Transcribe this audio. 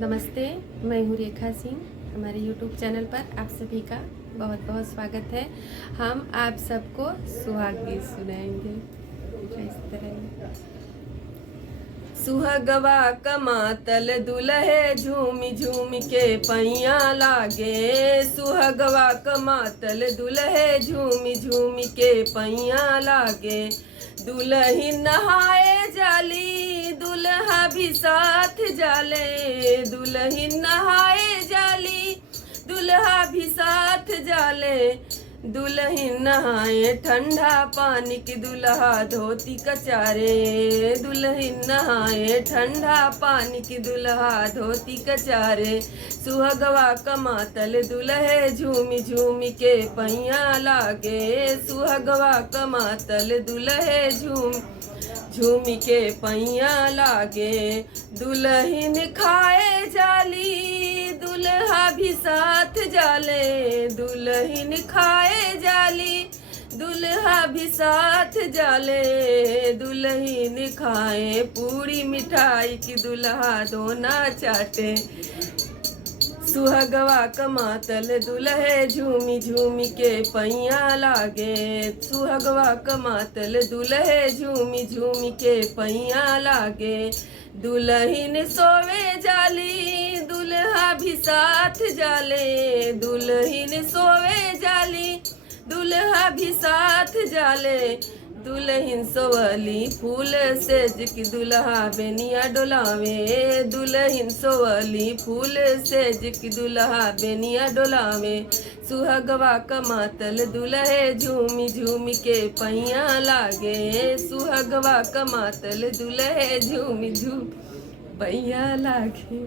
नमस्ते, मैं हूँ रेखा सिंह। हमारे YouTube चैनल पर आप सभी का बहुत बहुत स्वागत है। हम आप सबको सुहाग गीत सुनाएंगे। इस तरह सुहागवा कमातल दुल्हे झूमी झूमी के पैया लागे। सुहागवा कमातल दुल्हे झूमी झूमी के पैया लागे। दुल्हन नहाए जाली दुल्हा भी साथ जाले। दुल्हन नहाए जाली दुल्हा भी साथ जाले। दुल्हन नहाए ठंडा पानी की दुल्हा धोती कचारे। दुल्हन नहाए ठंडा पानी की दुल्हा धोती कचारे। सुहागवा कमातल दुल्हे झूमी झूमी के पैया लागे। सुहागवा कमातल दुल्हे झूमी के पैया लागे। दुल्हन खाए जाली दुल्हा भी साथ जाले। दुल्हन खाए जाली दुल्हा भी साथ जाले। दुल्हन खाए पूरी मिठाई की दुल्हा दोना चाटे। सुहागवा कमातल दुल्हे झूमी झूमी के पैया लागे। सुहागवा कमातल दुल्हे झूमी झूमी के पैया लागे। दुल्हन सोवे जाली दुल्हा भी साथ जाले। दुल्हन सोवे जाली दुल्हा भी साथ जाले। दुल्हन सोवली फूल सेज की दुल्हा बेनिया डोलावे। दुल्हन सोवली फूल सेज की दुल्हा बेनिया डोलावे। सुहागवा कमातल दुल्हे झूमी झूमी के पैया लागे। सुहागवा कमातल दुल्हे झूमी झूमी पैया लागे।